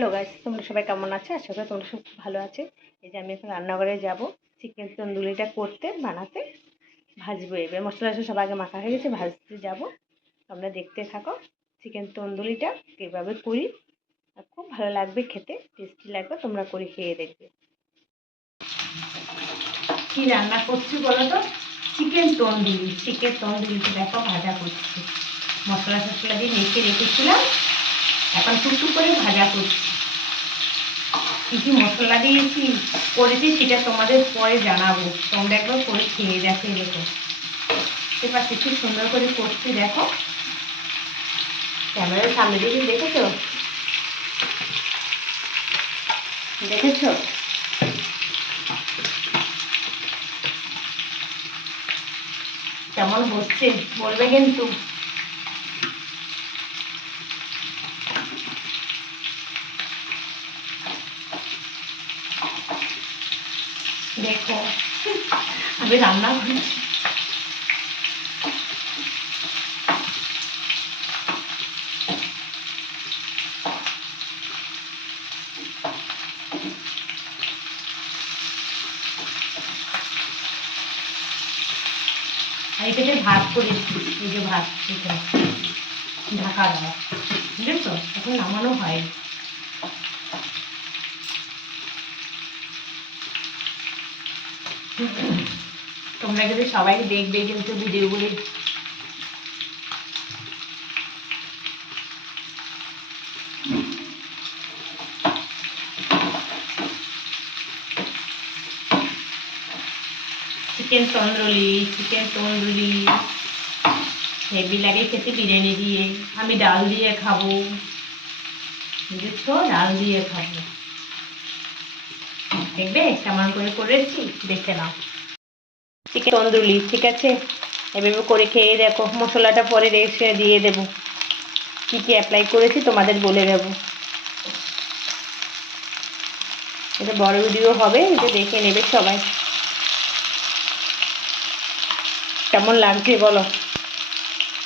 Hello guys, তোমরা সবাই কেমন আছো? আশা করি তোমরা সব ভালো আছে। এই যে আমি এখন রান্নাঘরে যাব চিকেন তন্দুরিটা বানাতে ভাজবো। এবার মশলা সব আগে মাখা হয়ে গেছে, ভাজতে যাব। তোমরা দেখতে থাকো চিকেন তন্দুরিটা কীভাবে করি। আর খুব ভালো লাগবে খেতে, টেস্টি লাগবে। তোমরা করে খেয়ে দেখবে। কি রান্না করছি বলো তো? চিকেন তন্দুরিটা দেখো ভাজা করছি। মশলা টশলা দিয়ে মেখে রেখেছিলাম, এখন টুকটুক করে ভাজা করছি। কী কী মশলা দিয়েছি করেছি সেটা তোমাদের পরে জানাবো। তোমরা একবার করে খেয়ে দেখো। দেখো এবার একটু সুন্দর করে করছি। দেখো ক্যামেরার সামনে দিয়ে দেখেছো দেখেছো কেমন হচ্ছে বলবে কিন্তু। দেখো আমি রান্না করছি। আর এটাকে ভাত করেছি। এই যে ভাত ঢাকা দেওয়া, বুঝেছো? এখন নামানো হয়। তোমরা কিন্তু সবাই দেখবে কিন্তু ভিডিওগুলি। চিকেন তন্দুরি হেভি লাগে খেতে বিরিয়ানি দিয়ে। আমি ডাল দিয়ে খাবো, বুঝেছো? ডাল দিয়ে খাবো। দেখবে কেমন করে করেছি, দেখে নাও। চিকেন তন্দুরি, ঠিক আছে? এভাবে করে খেয়ে দেখো। মশলাটা পরে রেখে দিয়ে দেবো। কী কী অ্যাপ্লাই করেছি তোমাদের বলে দেবো। এটা বড় ভিডিও হবে, এটা দেখে নেবে সবাই। কেমন লাগছে বলো?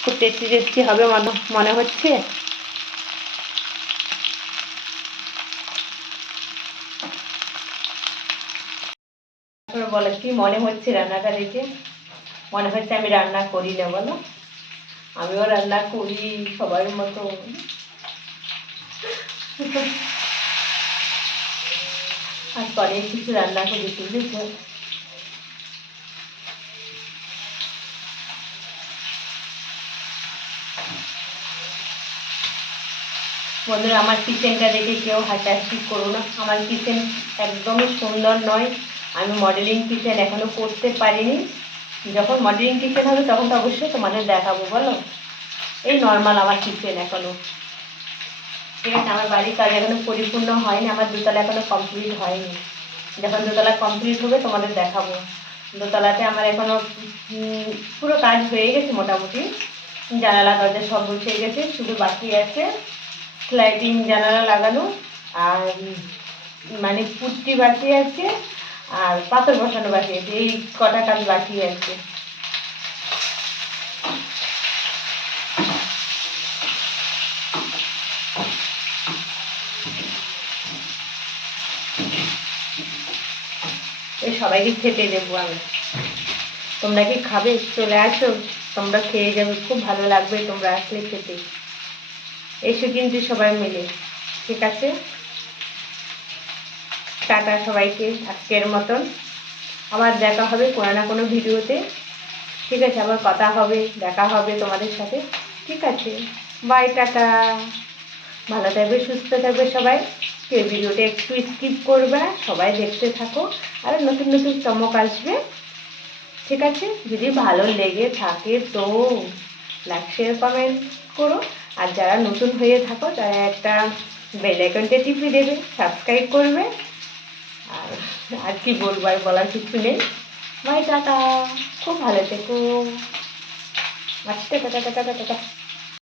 খুব টেস্টি হবে মনে হচ্ছে। বলো কি মনে হচ্ছে রান্নাটা দেখে? মনে হচ্ছে আমি রান্না করি না বলো? আমিও রান্না করি সবার মতো। আর অনেক কিছু রান্না করি, বুঝেছো? বন্ধুরা, আমার কিচেনটা দেখে কেউ হাসাহাসি করো না। আমার কিচেন একদমই সুন্দর নয়। আমি মডেলিং কিচেন এখনো করতে পারিনি। যখন মডেলিং কিচেন হবে তখন তো অবশ্যই তোমাদের দেখাবো বলো। এই নর্মাল আমার কিচেন এখনো, ঠিক আছে? আমার বাড়ির কাজ এখনো পরিপূর্ণ হয়নি, আমার দোতলা এখনো কমপ্লিট হয়নি। যখন দোতলা কমপ্লিট হবে তোমাদের দেখাবো। দোতলাতে আমার এখনো পুরো কাজ হয়ে গেছে মোটামুটি। জানালা দরজা সব বসে গেছে, শুধু বাকি আছে স্লাইডিং জানালা লাগানো, আর মানে পুট্টি বাকি আছে, আর পাথর বসানো বাকি আছে। এই কটা কাজ বাকি আছে। এই সবাইকে খেতে দেবো আমি। তোমরা কি খাবে? চলে আসো, তোমরা খেয়ে যাবে, খুব ভালো লাগবে তোমরা আসলে খেতে। এসো কিন্তু সবাই মিলে, ঠিক আছে? টাটা সবাইকে আজকের মতন। আবার দেখা হবে কোনো না কোনো ভিডিওতে, ঠিক আছে? আবার কথা হবে, দেখা হবে তোমাদের সাথে, ঠিক আছে? Bye, tata. ভালো থাকবে, সুস্থ থাকবে সবাই। কেউ ভিডিওটা একটু স্কিপ করবে না, সবাই দেখতে থাকো। আর নতুন নতুন চমক আসবে, ঠিক আছে? যদি ভালো লেগে থাকে তো লাইক শেয়ার কমেন্ট করো। আর যারা নতুন হয়ে থাকো তারা একটা বেল আইকনটা টিপে দেবে, সাবস্ক্রাইব করবে। আর আর কি বলবো, আর বলার কিছু নেই। Bye, tata. খুব ভালো থেকো। আচ্ছা, টাটা টাটা টাটা টাটা।